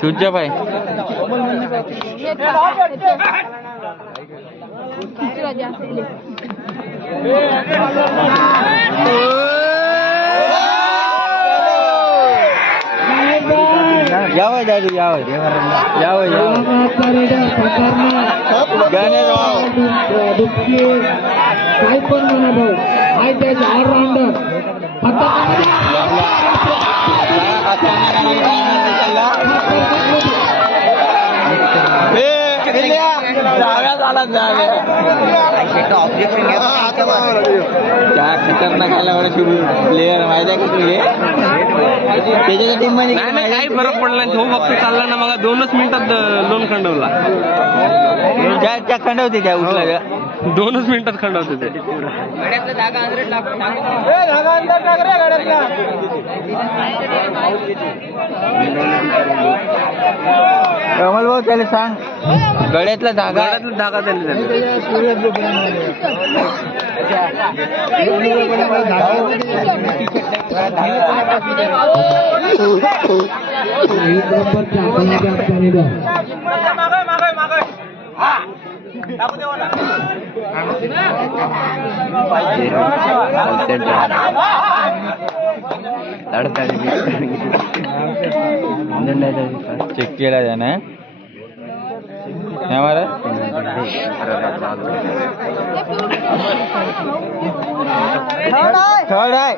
तुझ्या बाई यावं दादू यावं यावं गाणे काय पण म्हणा भाऊ आहे त्याचे ऑलराऊंडर क्या खतरनाक प्लेयर माहिती आहे का तुझे त्याच्या टीम मध्ये काही फरक पडला नाही. तो फक्त चालला ना मग 2च मिनिटात लोन खंडवला. त्या खंडवते त्या उठला 2च मिनिटात खंडवते ते. कमल भाऊ त्याला सांग गळ्यातला धागा त्याला चेक केला जाना हमारा थर्ड आहे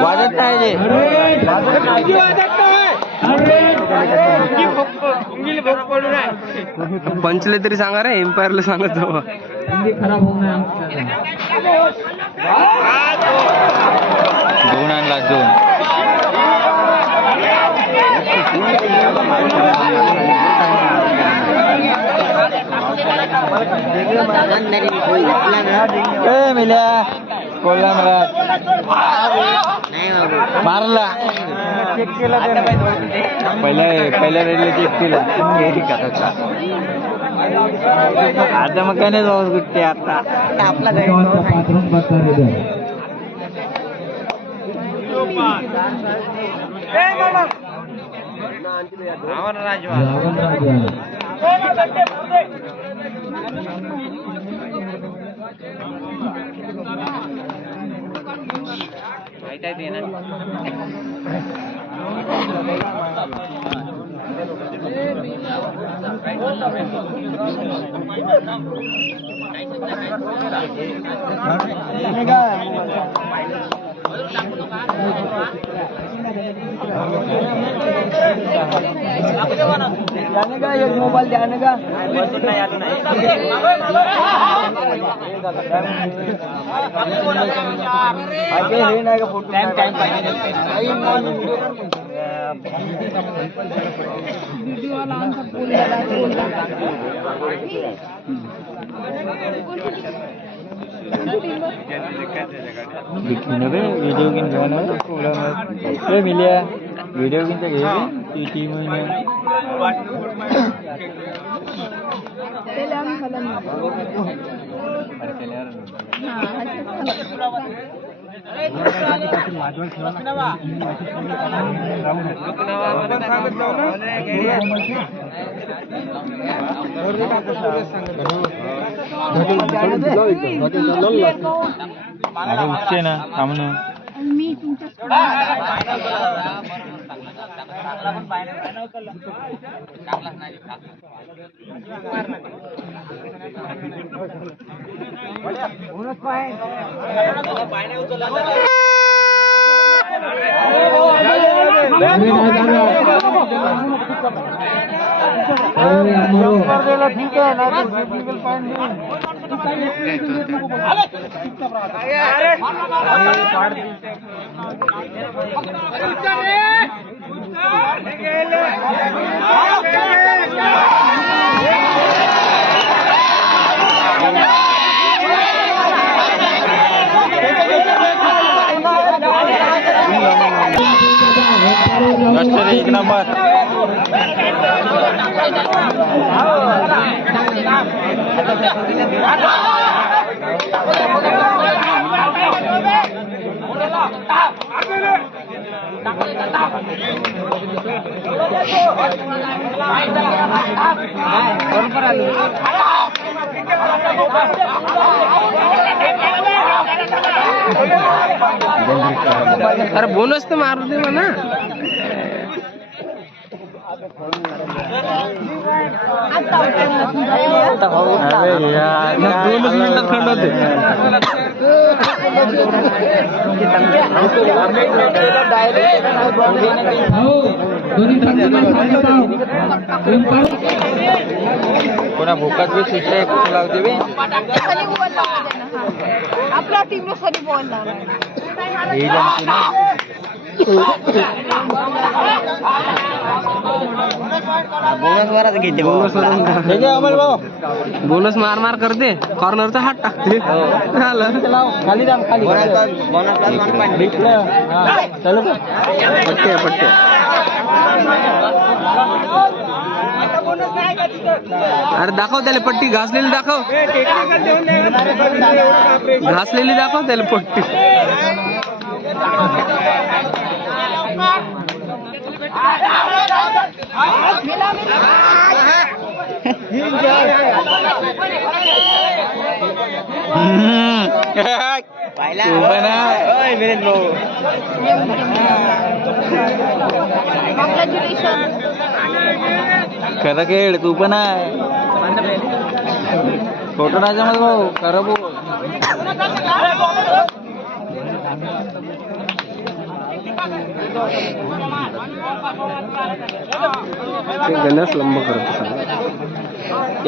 वाजत नाही पंचले तरी सांगा रे एम्पायरला सांगत जावा खराब होऊ नये दोन आणला दोन मिल्या कोल्हा मला मारला चेक केला पहिल्या रेडला चेक केला आता मग काय नाही जाऊ गुट्टे आता आपला जाने का एक मोबाइल जाने का आगे है ना का फोटो टाइम वीडियो वाला आंसर बोल video game Millia video game team उठते ना थांबून मी तुमच्या एक नंबर अरे बोनस तर मारू दे म्हणा. दोनच मिनिटात खंड होते. कोणा भोकात बी सुचले लावते बी आपल्या टीमला सरी बॉल लावला. बोनस मार मार करते, कॉर्नरचा हात टाकते. खाली पट्टे पट्टे अरे दाखव त्याला पट्टी घासलेली दाखव, घासलेली दाखव त्याला पट्टी. खरं खेळ तू पण आहे. फोटो नाच्या मध्ये भाऊ खरं बोल. गणेश लंब करतो,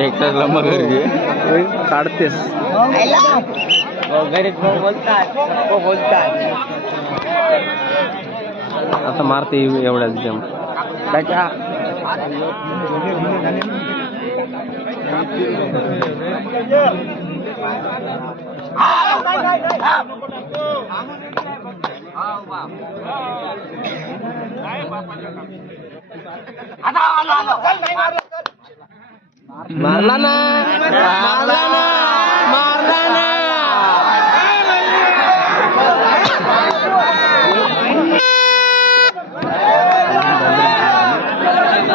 एक तास लंबा घरी काढतेस. आता मारते एवढ्याच जम. मारला ना, मारला ना, मारला ना.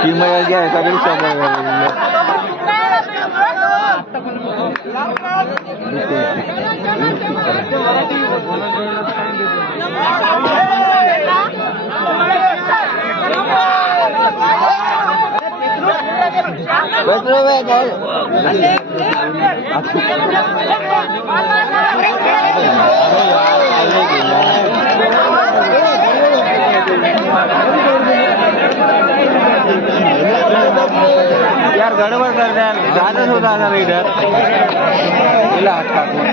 टीम गया सगळी यार गडबड करते यार. जातच होता आता रीडर तिला हात टाकून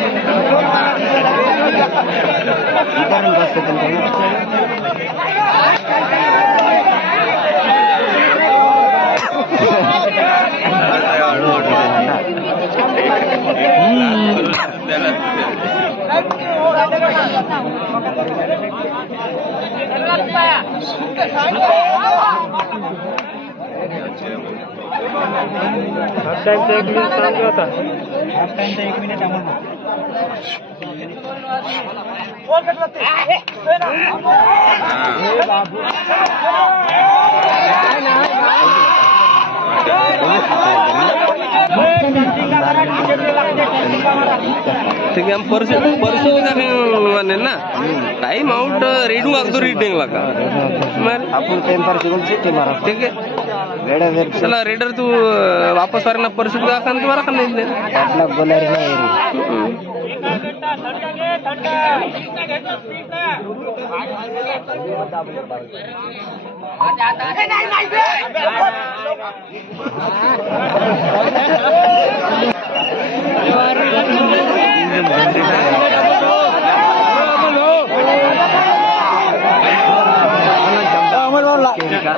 हाफ टाइमचा 1 मिनिट सांगतो होता. हाफ टाइमचा 1 मिनिट आम्हाला ठीक आहे. परसू म्हणेल ना टाइम आउट रेडू आगतो रिडिंग लागा आपण टाइम पर शिकून सिटी मारा. ठीक आहे. चला रेडर तू वापस वारना परसू का तुम्हाला का नाही आपला बोलायला नाही.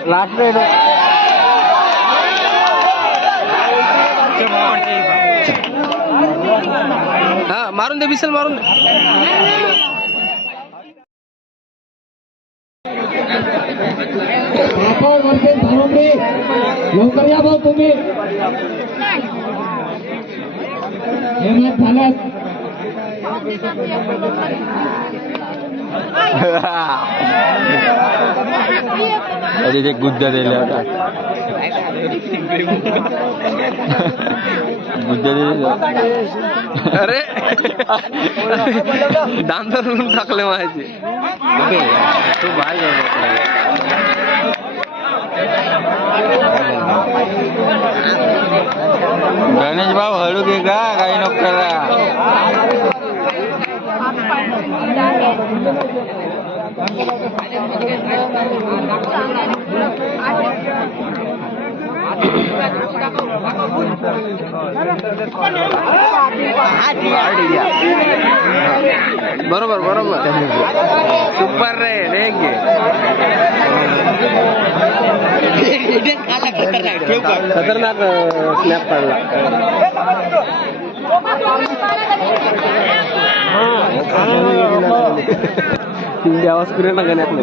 लास्ट रेड हा मारून दे बिसल मारून दे. आपण वरती धावंबरी लवकर या भाऊ तुम्ही हेमत झाल्यात अरे ते गुद्दा दिले होता गुद्दा दिले अरे दाम धरून टाकले माझे. तू बाहेर गणेश भाऊ हळू घे का काही नको करा. बरोबर बरोबर सुपर रे रेंगे खतरनाक स्नॅप काढला. हिंदी आवाज करू ना गाण्यातलं.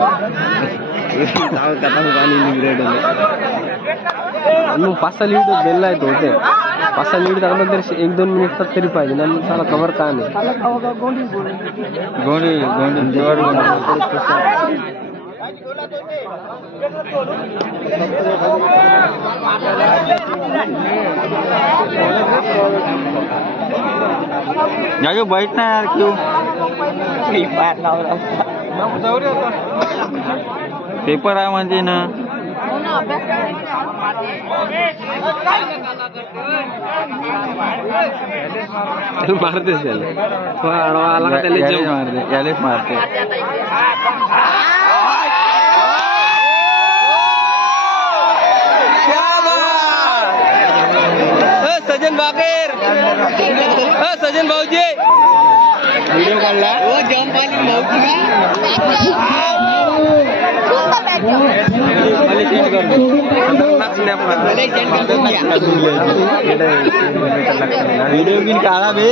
मग 5-6 लीड दिला आहे तो होते 5-6 लीड त्यानंतर 1-2 मिनिट तरी पाहिजे ना त्याला कव्हर का नाही. गोंडी गोंडी जागे बैठ ना यार क्यों पेपर आहे म्हणजे ना मारतेस त्याला आला का त्याला जेव मारते यालेच मारते. सजन बाकेर सजन भाऊजी व्हिडिओ काढला व्हिडिओ बिन काढा बे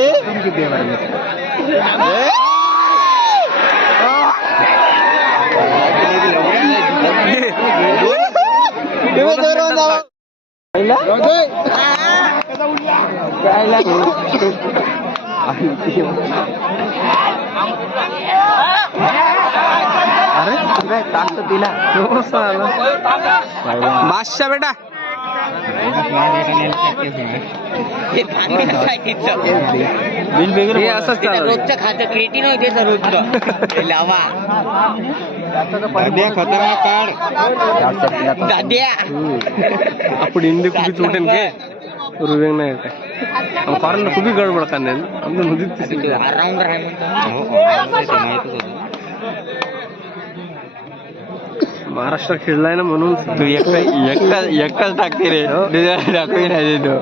अरे टाकतो तिला बादशाह बेटा हे असंच चालू रोजचं खातं क्रिएटिन होते सर रोजचं लावा खतरनाक काढ दाद्या आपण हिंदी खूप चुटेन के रुवेंग नाही काय कारण खूप गडबड करणे आमचं नदीत अराउंड राह महाराष्ट्र खेळलाय ना म्हणून तू एकटाच टाकते रे टाकूही नाही देतो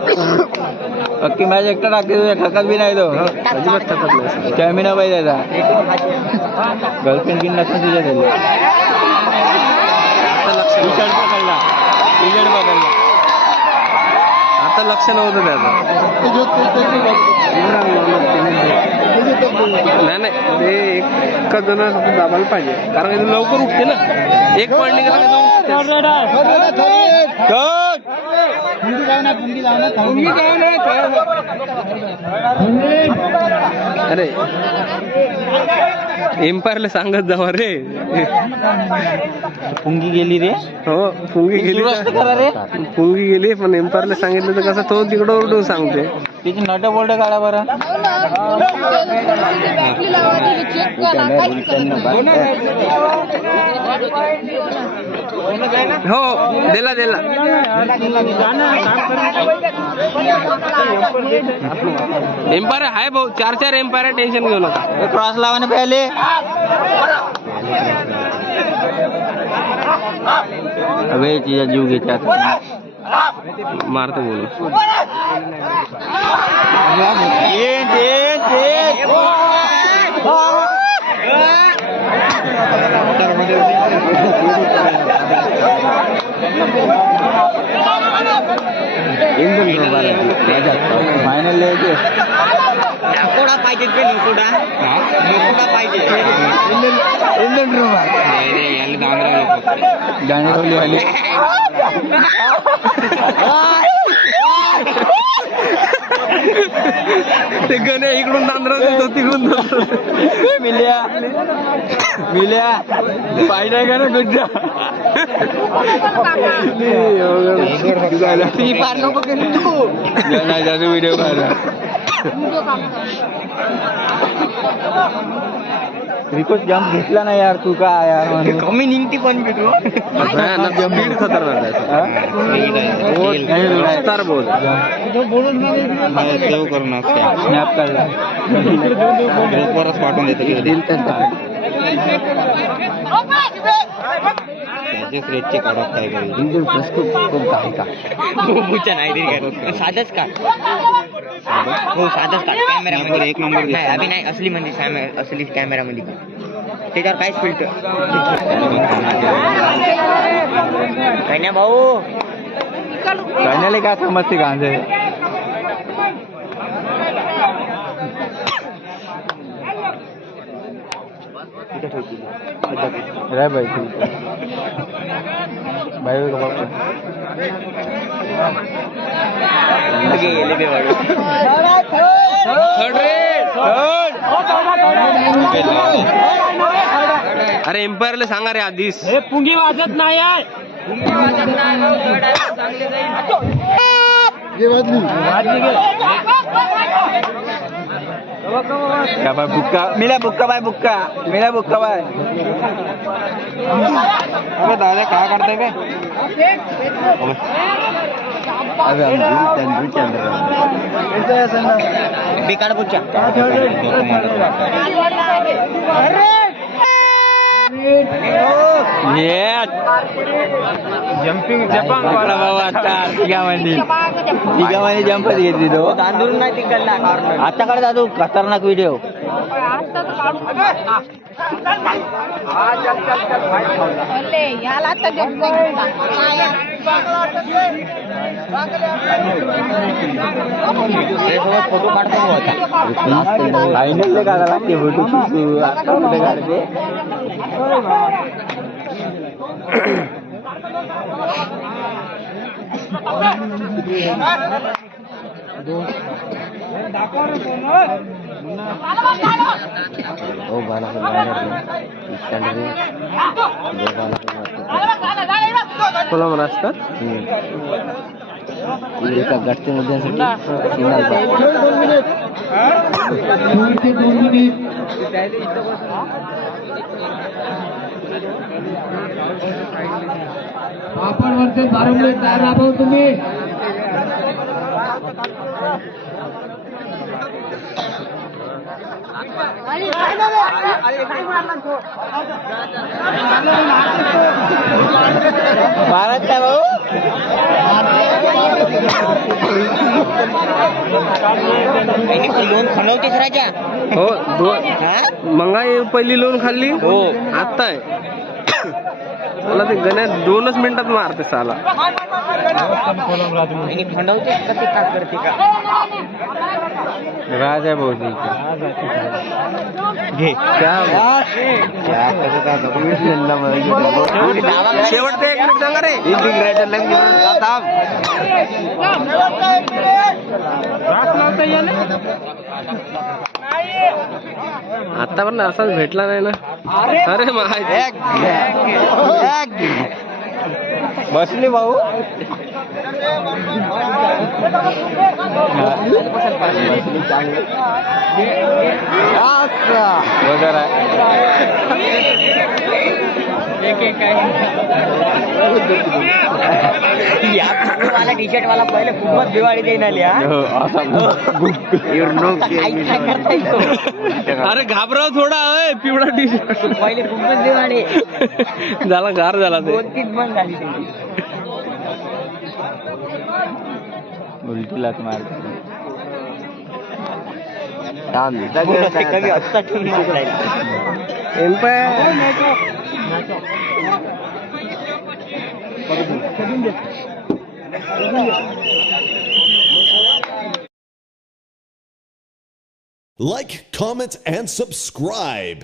अख्खी मॅच एकटा टाकते तुझ्या ठकत बी नाही तो अजिबात टाकत नाही. स्टॅमिना पाहिजे त्याचा गर्लफ्रेंड बिन नसतं तुझ्या त्याला विकेट पकडला आता लक्ष नव्हतं त्याचं नाही ते एका जण दाबायला पाहिजे कारण इथे लवकर उठते ना एक पॉईंट निघाला अरे एम्पायरला सांगत जावा रे पुंगी गेली रे हो पुंगी गेली करा रे पुंगी गेली पण एम्पायरला सांगितलं तर कसं तो तिकडं ओरडून सांगते तिची नट बोल्ट काढा बरं हो दिला दिला एम्पायर आहे भाऊ 4 एम्पायर टेन्शन घेऊ नका क्रॉस लावा ना पहिले अबे तिचा जीव घेतात मारतो बोलू फायनल नकोडा पाहिजे ते नकोडा पाहिजे इंडियन रुमाल दांडे वाले ते गणे इकडून तांदळा देतो तिकडून मिल्या पाहिजे का ना गुज्जा पार नको केली तू व्हिडिओ काढा रिकोच जम्प घेतला ना यार तू का यार कमी निघती पण भेटलो स्पीड खतरनाक आहे बोल सेव करून स्नॅप काढला ग्रुपवरच पाठवून देतो त्याचेच रेटचे काढत काय इंडियन प्लस खूप काही का नाही तरी साधच काढ हो साधच काढ कॅमेरामध्ये 1 नंबर नाही अभि नाही असली मध्ये असली कॅमेरामध्ये त्याच्यावर काहीच फिल्टर काय ना भाऊ फायनली काय समजते गांजे रे भाई भाई अरे एम्पायरला सांगा रे आधीच पुंगी वाजत नाही आहे क्या भाई बुक्का मिला बुक्का बाय अबे दादा काय करताय काय बेकार बुच्चा जम्पिंग जपांग तिघामध्ये जंपच घेतली तो तांदूळ नाही तिकडला आता काढ दादू खतरनाक व्हिडिओ याला फोटो काढतो फायनल काढा लागते फोटो आता कुठे काढते तुला म्हणा असतात एका गटतीमध्ये आपण वरचे बारंबार तयार राबव तुम्ही भारत काय भाऊ लोन खणवतेस राजा हो मंगा पहिली लोन खाल्ली हो आता आहे मला ते गण्यात 2च मिनिटात मारते साला खंडवतेस कसे का करते का राज आहे भाऊ घे शेवटचे 1 मिनिट सांगा रे आता पण असाच भेटला नाही ना अरे बसले भाऊ वगैरे वाला टी शर्ट वाला पहिले खूपच दिवाळी देईन आली हा काय करता येतो अरे घाबराव थोडा अय पिवळा टी शर्ट पहिले खूपच दिवाळी झाला गार झाला ते 2-3 बंद झाली ती. उलटी लात मारतो कमी असता ठेवून बसायला. Like, comment, and subscribe.